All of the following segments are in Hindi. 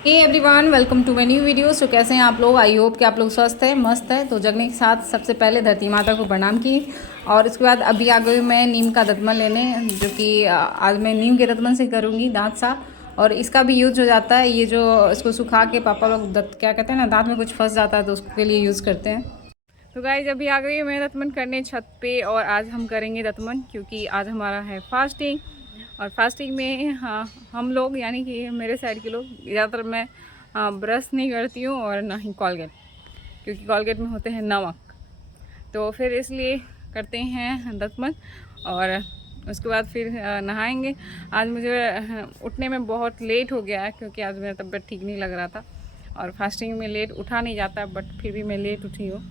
Hey everyone, welcome to my new video. So कैसे हैं आप लोग? आई होप कि आप लोग स्वस्थ है, मस्त है। तो जगने के साथ सबसे पहले धरती माता को प्रणाम की और उसके बाद अभी आ गई मैं नीम का दतमन लेने, जो कि आज मैं नीम के दतमन से करूँगी दांत साफ। और इसका भी यूज हो जाता है, ये जो इसको सुखा के पापा लोग क्या कहते हैं ना, दांत में कुछ फंस जाता है तो उसके लिए यूज़ करते हैं। तो गाइस अभी आ गई मैं दतमन करने छत पे, और आज हम करेंगे दतमन क्योंकि आज हमारा है फास्टिंग। और फास्टिंग में हाँ, हम लोग यानी कि मेरे साइड के लोग ज़्यादातर मैं ब्रश नहीं करती हूँ और ना ही कॉलगेट, क्योंकि कॉलगेट में होते हैं नमक, तो फिर इसलिए करते हैं दतमन। और उसके बाद फिर नहाएंगे। आज मुझे उठने में बहुत लेट हो गया है क्योंकि आज मेरा तबीयत ठीक नहीं लग रहा था, और फास्टिंग में लेट उठा नहीं जाता, बट फिर भी मैं लेट उठी हूँ।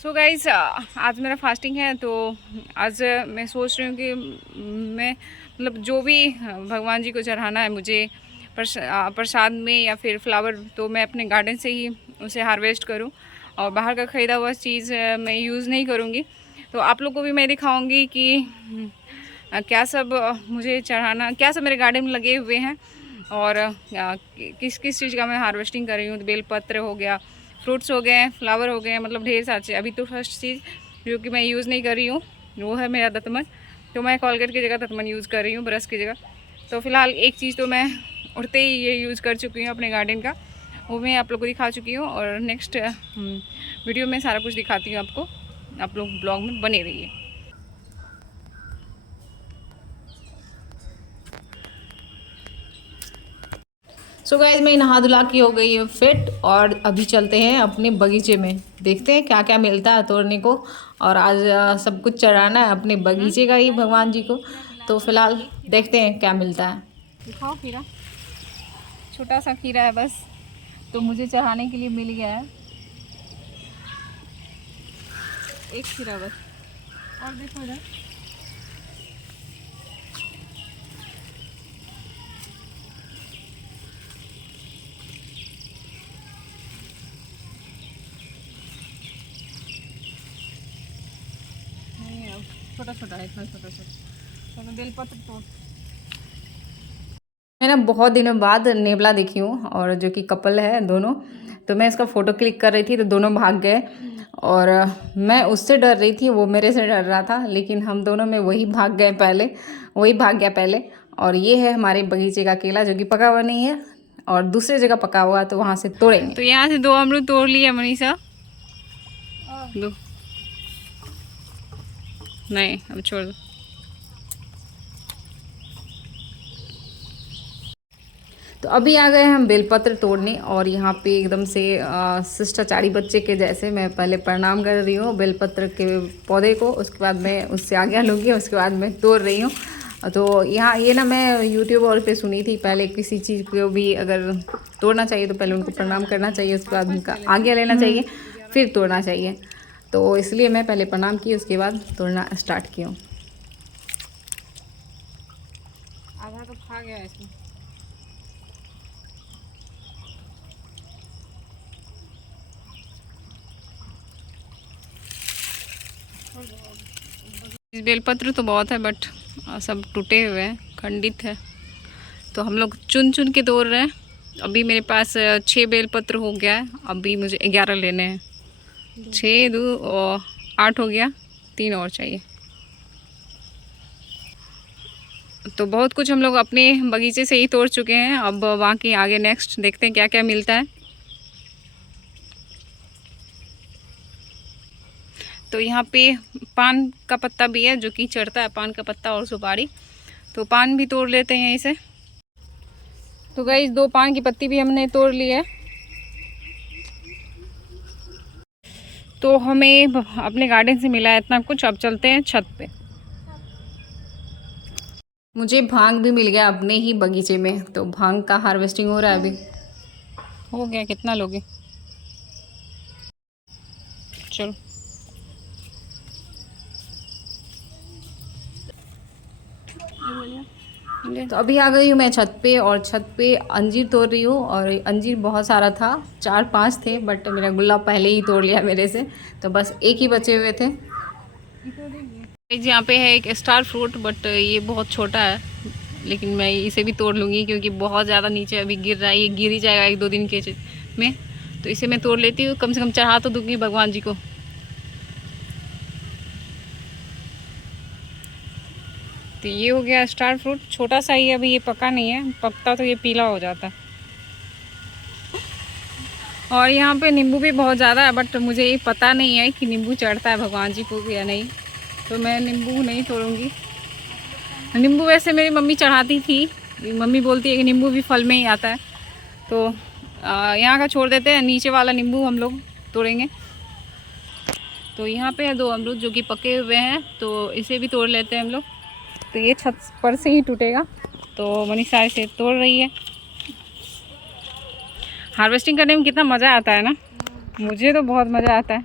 सो गाइस आज मेरा फास्टिंग है, तो आज मैं सोच रही हूँ कि मैं मतलब जो भी भगवान जी को चढ़ाना है मुझे प्रसाद में या फिर फ्लावर, तो मैं अपने गार्डन से ही उसे हार्वेस्ट करूँ और बाहर का ख़रीदा हुआ चीज़ मैं यूज़ नहीं करूँगी। तो आप लोग को भी मैं दिखाऊँगी कि क्या सब मुझे चढ़ाना, क्या सब मेरे गार्डन में लगे हुए हैं और किस किस चीज़ का मैं हार्वेस्टिंग कर रही हूँ। तो बेलपत्र हो गया, फ्रूट्स हो गए, फ्लावर हो गए, मतलब ढेर सारे। अभी तो फर्स्ट चीज़ जो कि मैं यूज़ नहीं कर रही हूँ वो है मेरा दतमन। तो मैं कॉलगेट की जगह दतमन यूज़ कर रही हूँ, ब्रश की जगह। तो फ़िलहाल एक चीज़ तो मैं उठते ही ये यूज़ कर चुकी हूँ अपने गार्डन का, वो मैं आप लोग को दिखा चुकी हूँ। और नेक्स्ट वीडियो में सारा कुछ दिखाती हूँ आपको, आप लोग ब्लॉग में बने रहिए। सो गाइज मैं नहा धुला की हो गई है फिट, और अभी चलते हैं अपने बगीचे में, देखते हैं क्या क्या मिलता है तोड़ने को। और आज सब कुछ चढ़ाना है अपने बगीचे का ही भगवान जी को। तो फिलहाल देखते हैं क्या मिलता है। दिखाओ खीरा, छोटा सा खीरा है बस, तो मुझे चढ़ाने के लिए मिल गया है एक खीरा बस। और देखो इधर, छोटा छोटा है, इतना छोटा छोटा। तो मैं बेलपत्र तोड़, मैं ना बहुत दिनों बाद नेवला देखी हूँ, और जो कि कपल है दोनों। तो मैं इसका फ़ोटो क्लिक कर रही थी तो दोनों भाग गए, और मैं उससे डर रही थी, वो मेरे से डर रहा था, लेकिन हम दोनों में वही भाग गए पहले, वही भाग गया पहले। और ये है हमारे बगीचे का केला, जो कि पका हुआ नहीं है और दूसरी जगह पका हुआ, तो वहाँ से तोड़ेंगे। तो यहाँ से 2 अमरूद तोड़ लिए मनीषा, दो नहीं, अब छोड़ दो। तो अभी आ गए हम बेलपत्र तोड़ने, और यहाँ पे एकदम से शिष्टाचारी बच्चे के जैसे मैं पहले प्रणाम कर रही हूँ बेलपत्र के पौधे को, उसके बाद मैं उससे आज्ञा लूँगी, उसके बाद मैं तोड़ रही हूँ। तो यहाँ ये ना मैं यूट्यूब और पे सुनी थी, पहले किसी चीज़ को भी अगर तोड़ना चाहिए तो पहले उनको प्रणाम करना चाहिए, उसके बाद उनका आज्ञा लेना चाहिए, फिर तोड़ना चाहिए। तो इसलिए मैं पहले प्रणाम की, उसके बाद तोड़ना स्टार्ट किया। आधा तो खा गया इसमें। बेलपत्र तो बहुत है, बट सब टूटे हुए हैं, खंडित है, तो हम लोग चुन चुन के तोड़ रहे हैं। अभी मेरे पास 6 बेलपत्र हो गया है, अभी मुझे 11 लेने हैं। 6 2 और 8 हो गया, 3 और चाहिए। तो बहुत कुछ हम लोग अपने बगीचे से ही तोड़ चुके हैं, अब वहाँ की आगे नेक्स्ट देखते हैं क्या क्या मिलता है। तो यहाँ पे पान का पत्ता भी है, जो कि चढ़ता है, पान का पत्ता और सुपारी, तो पान भी तोड़ लेते हैं यहीं से। तो गाइस 2 पान की पत्ती भी हमने तोड़ ली है। तो हमें अपने गार्डन से मिला है इतना कुछ, अब चलते हैं छत पे। मुझे भांग भी मिल गया अपने ही बगीचे में, तो भांग का हार्वेस्टिंग हो रहा है अभी। हो गया, कितना लोगे? चलो। तो अभी आ गई हूँ मैं छत पे, और छत पे अंजीर तोड़ रही हूँ, और अंजीर बहुत सारा था, 4-5 थे, बट मेरा गुल्ला पहले ही तोड़ लिया मेरे से, तो बस एक ही बचे हुए थे। यहाँ पे है एक स्टार फ्रूट, बट ये बहुत छोटा है, लेकिन मैं इसे भी तोड़ लूँगी क्योंकि बहुत ज़्यादा नीचे अभी गिर रहा है, ये गिर ही जाएगा 1-2 दिन के में। तो इसे मैं तोड़ लेती हूँ, कम से कम चढ़ा तो दूँगी भगवान जी को। तो ये हो गया स्टार फ्रूट, छोटा सा ही अभी, ये पका नहीं है, पकता तो ये पीला हो जाता। और यहाँ पे नींबू भी बहुत ज़्यादा है, बट मुझे ये पता नहीं है कि नींबू चढ़ता है भगवान जी को या नहीं, तो मैं नींबू नहीं तोड़ूंगी। नींबू वैसे मेरी मम्मी चढ़ाती थी, मम्मी बोलती है कि नींबू भी फल में ही आता है। तो यहाँ का छोड़ देते हैं, नीचे वाला नींबू हम लोग तोड़ेंगे। तो यहाँ पे है 2 अमरूद जो कि पके हुए हैं, तो इसे भी तोड़ लेते हैं हम लोग। तो ये छत पर से ही टूटेगा, तो मनीषा इसे तोड़ रही है। हार्वेस्टिंग करने में कितना मज़ा आता है ना, मुझे तो बहुत मज़ा आता है।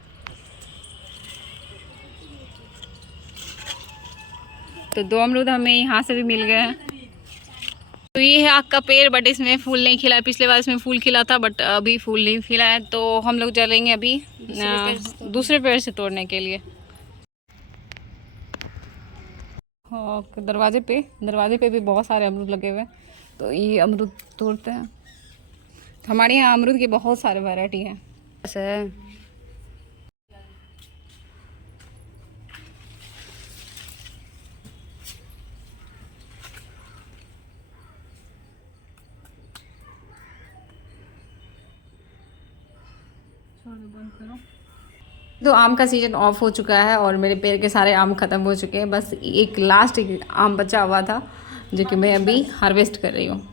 तो 2 अमरूद हमें यहाँ से भी मिल गए हैं। तो ये है आग का पेड़, बट इसमें फूल नहीं खिला है। पिछले बार इसमें फूल खिला था, बट अभी फूल नहीं खिला है। तो हम लोग चलेंगे अभी दूसरे पेड़ से तोड़ने के लिए। दरवाजे पे भी बहुत सारे अमरूद लगे हुए हैं, तो ये अमरूद तोड़ते हैं। हमारे यहाँ अमरूद की बहुत सारे वैरायटी हैं। तो आम का सीज़न ऑफ हो चुका है और मेरे पेड़ के सारे आम ख़त्म हो चुके हैं। बस एक लास्ट आम बचा हुआ था जो कि मैं अभी हार्वेस्ट कर रही हूँ।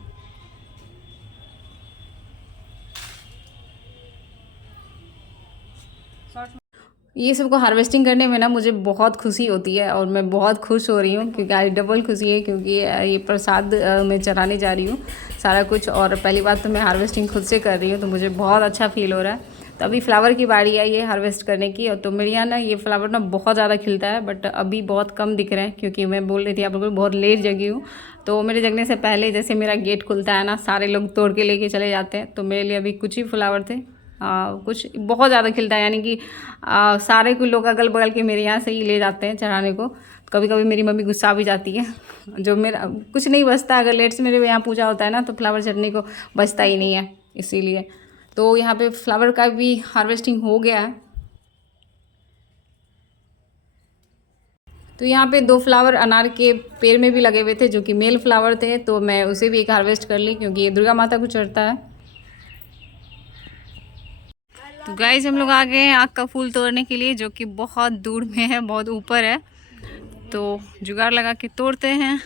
ये सबको हार्वेस्टिंग करने में ना मुझे बहुत खुशी होती है और मैं बहुत खुश हो रही हूँ, क्योंकि आज डबल खुशी है, क्योंकि ये प्रसाद मैं चढ़ाने जा रही हूँ सारा कुछ। और पहली बात तो मैं हार्वेस्टिंग खुद से कर रही हूँ, तो मुझे बहुत अच्छा फील हो रहा है। तो अभी फ्लावर की बारी है ये हार्वेस्ट करने की। और तो मेरे यहाँ ना ये फ्लावर ना बहुत ज़्यादा खिलता है, बट अभी बहुत कम दिख रहे हैं, क्योंकि मैं बोल रही थी आप लोगों को बहुत लेट जगी हूँ। तो मेरे जगने से पहले जैसे मेरा गेट खुलता है ना, सारे लोग तोड़ के लेके चले जाते हैं। तो मेरे लिए अभी कुछ ही फ्लावर थे, कुछ बहुत ज़्यादा खिलता है, यानी कि सारे कुछ लोग अगल बगल के मेरे यहाँ से ही ले जाते हैं चढ़ाने को। कभी कभी मेरी मम्मी गुस्सा भी जाती है, जो मेरा कुछ नहीं बचता, अगर लेट से मेरे यहाँ पूजा होता है ना तो फ्लावर चढ़ने को बचता ही नहीं है, इसीलिए। तो यहाँ पे फ्लावर का भी हार्वेस्टिंग हो गया है। तो यहाँ पे 2 फ्लावर अनार के पेड़ में भी लगे हुए थे जो कि मेल फ्लावर थे, तो मैं उसे भी एक हार्वेस्ट कर ली, क्योंकि ये दुर्गा माता को चढ़ता है। तो गाइस हम लोग आ गए हैं आग का फूल तोड़ने के लिए, जो कि बहुत दूर में है, बहुत ऊपर है। तो जुगाड़ लगा के तोड़ते हैं।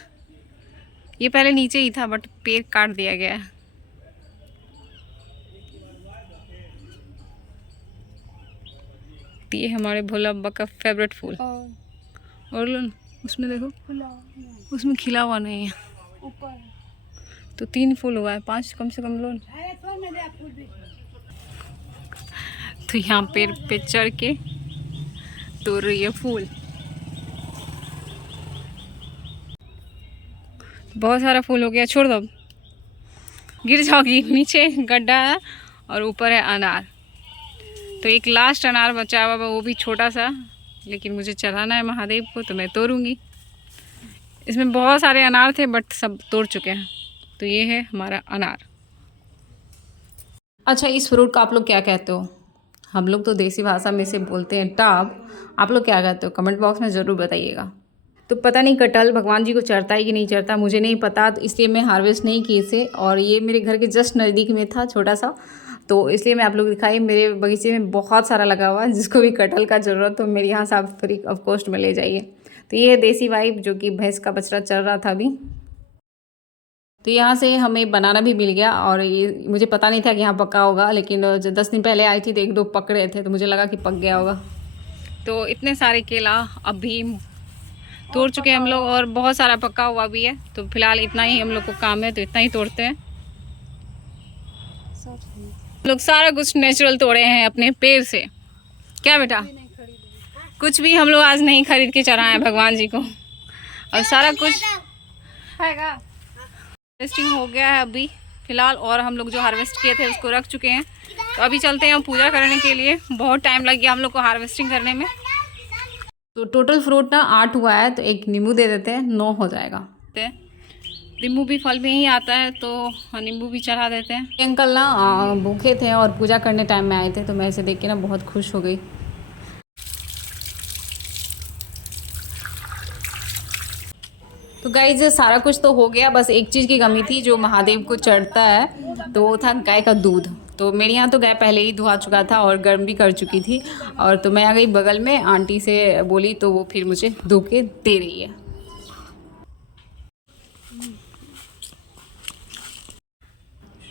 ये पहले नीचे ही था, बट पेड़ काट दिया गया है। ये हमारे भोला बाबा का फेवरेट फूल। और उसमें देखो, उसमें खिला हुआ नहीं है, तो 3 फूल हुआ है, 5 कम से कम लो। तो यहाँ पेड़ पे चढ़ के तोड़ रही है फूल। बहुत सारा फूल हो गया, छोड़ दो, गिर जाओगी, नीचे गड्ढा है और ऊपर है अनार। तो एक लास्ट अनार बचा हुआ, वो भी छोटा सा, लेकिन मुझे चढ़ाना है महादेव को, तो मैं तोड़ूंगी। इसमें बहुत सारे अनार थे, बट सब तोड़ चुके हैं। तो ये है हमारा अनार। अच्छा, इस फ्रूट को आप लोग क्या कहते हो? हम लोग तो देसी भाषा में इसे बोलते हैं टाब। आप लोग क्या कहते हो? कमेंट बॉक्स में ज़रूर बताइएगा। तो पता नहीं कटहल भगवान जी को चढ़ता है कि नहीं चढ़ता, मुझे नहीं पता, तो इसलिए मैं हार्वेस्ट नहीं की इसे। और ये मेरे घर के जस्ट नज़दीक में था, छोटा सा, तो इसलिए मैं आप लोग दिखाई। मेरे बगीचे में बहुत सारा लगा हुआ है, जिसको भी कटहल का ज़रूरत हो मेरे यहाँ से आप फ्री ऑफ कॉस्ट में ले जाइए। तो ये है देसी वाइब, जो कि भैंस का बछड़ा चल रहा था अभी। तो यहाँ से हमें बनाना भी मिल गया, और ये मुझे पता नहीं था कि यहाँ पका होगा, लेकिन जब 10 दिन पहले आई थी तो 1-2 पक रहे थे, तो मुझे लगा कि पक गया होगा। तो इतने सारे केला अभी तोड़ चुके हैं हम लोग, और बहुत सारा पका हुआ भी है। तो फिलहाल इतना ही हम लोग को काम है, तो इतना ही तोड़ते हैं। हम लोग सारा कुछ नेचुरल तोड़े हैं अपने पेड़ से। क्या बेटा? कुछ भी हम लोग आज नहीं खरीद के चढ़ाए हैं भगवान जी को, और सारा कुछ हार्वेस्टिंग हो गया है अभी फिलहाल। और हम लोग जो हार्वेस्ट किए थे उसको रख चुके हैं। तो अभी चलते हैं हम पूजा करने के लिए। बहुत टाइम लग गया हम लोग को हार्वेस्टिंग करने में। तो टोटल फ्रूट ना 8 हुआ है, तो एक नींबू दे देते हैं, 9 हो जाएगा। नींबू भी फल में ही आता है, तो नींबू भी चढ़ा देते हैं। ये अंकल ना भूखे थे और पूजा करने टाइम में आए थे, तो मैं इसे देख के ना बहुत खुश हो गई। तो गाइज सारा कुछ तो हो गया, बस एक चीज़ की कमी थी जो महादेव को चढ़ता है, तो वो था गाय का दूध। तो मेरे यहाँ तो गाय पहले ही धुआ चुका था और गर्म भी कर चुकी थी, और तो मैं आ गई बगल में, आंटी से बोली तो वो फिर मुझे धो के दे रही है।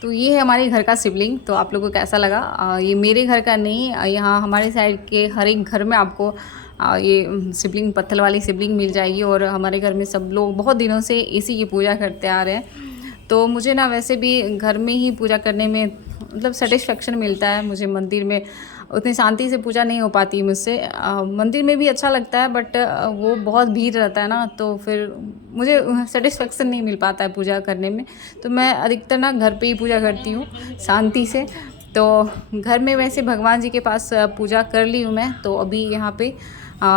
तो ये है हमारे घर का शिवलिंग। तो आप लोगों को कैसा लगा? ये मेरे घर का नहीं, यहाँ हमारे साइड के हर एक घर में आपको ये शिवलिंग, पत्थर वाली शिवलिंग मिल जाएगी। और हमारे घर में सब लोग बहुत दिनों से इसी की पूजा करते आ रहे हैं। तो मुझे ना वैसे भी घर में ही पूजा करने में मतलब सेटिस्फेक्शन मिलता है। मुझे मंदिर में उतनी शांति से पूजा नहीं हो पाती मुझसे। मंदिर में भी अच्छा लगता है, बट वो बहुत भीड़ रहता है ना, तो फिर मुझे सेटिस्फेक्शन नहीं मिल पाता है पूजा करने में। तो मैं अधिकतर ना घर पे ही पूजा करती हूँ शांति से। तो घर में वैसे भगवान जी के पास पूजा कर ली हूँ मैं, तो अभी यहाँ पे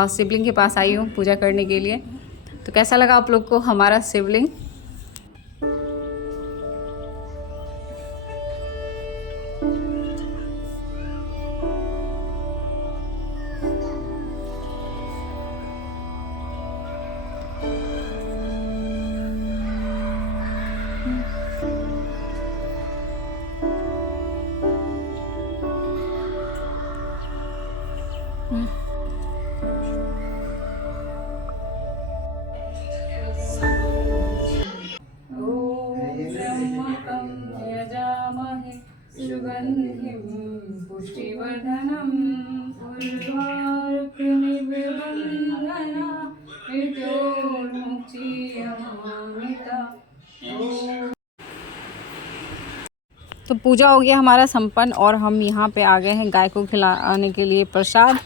शिवलिंग के पास आई हूँ पूजा करने के लिए। तो कैसा लगा आप लोग को हमारा शिवलिंग? सुगन्धिं पुष्टिवर्धनं उर्वारुकमिवबन्धना मृत्योर्मुक्षीयमामृता। तो पूजा हो गया हमारा संपन्न, और हम यहाँ पे आ गए हैं गाय को खिलाने के लिए प्रसाद।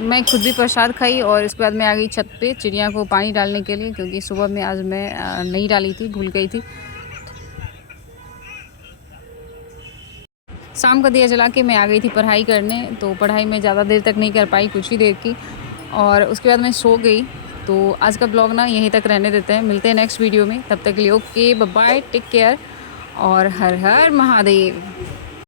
मैं खुद भी प्रसाद खाई, और इसके बाद मैं आ गई छत पे चिड़िया को पानी डालने के लिए, क्योंकि सुबह में आज मैं नहीं डाली थी, भूल गई थी। शाम का दिया जला के मैं आ गई थी पढ़ाई करने। तो पढ़ाई में ज़्यादा देर तक नहीं कर पाई, कुछ ही देर की, और उसके बाद मैं सो गई। तो आज का ब्लॉग ना यहीं तक रहने देते हैं, मिलते हैं नेक्स्ट वीडियो में। तब तक के लिए okay, bye bye, take care, और हर हर महादेव।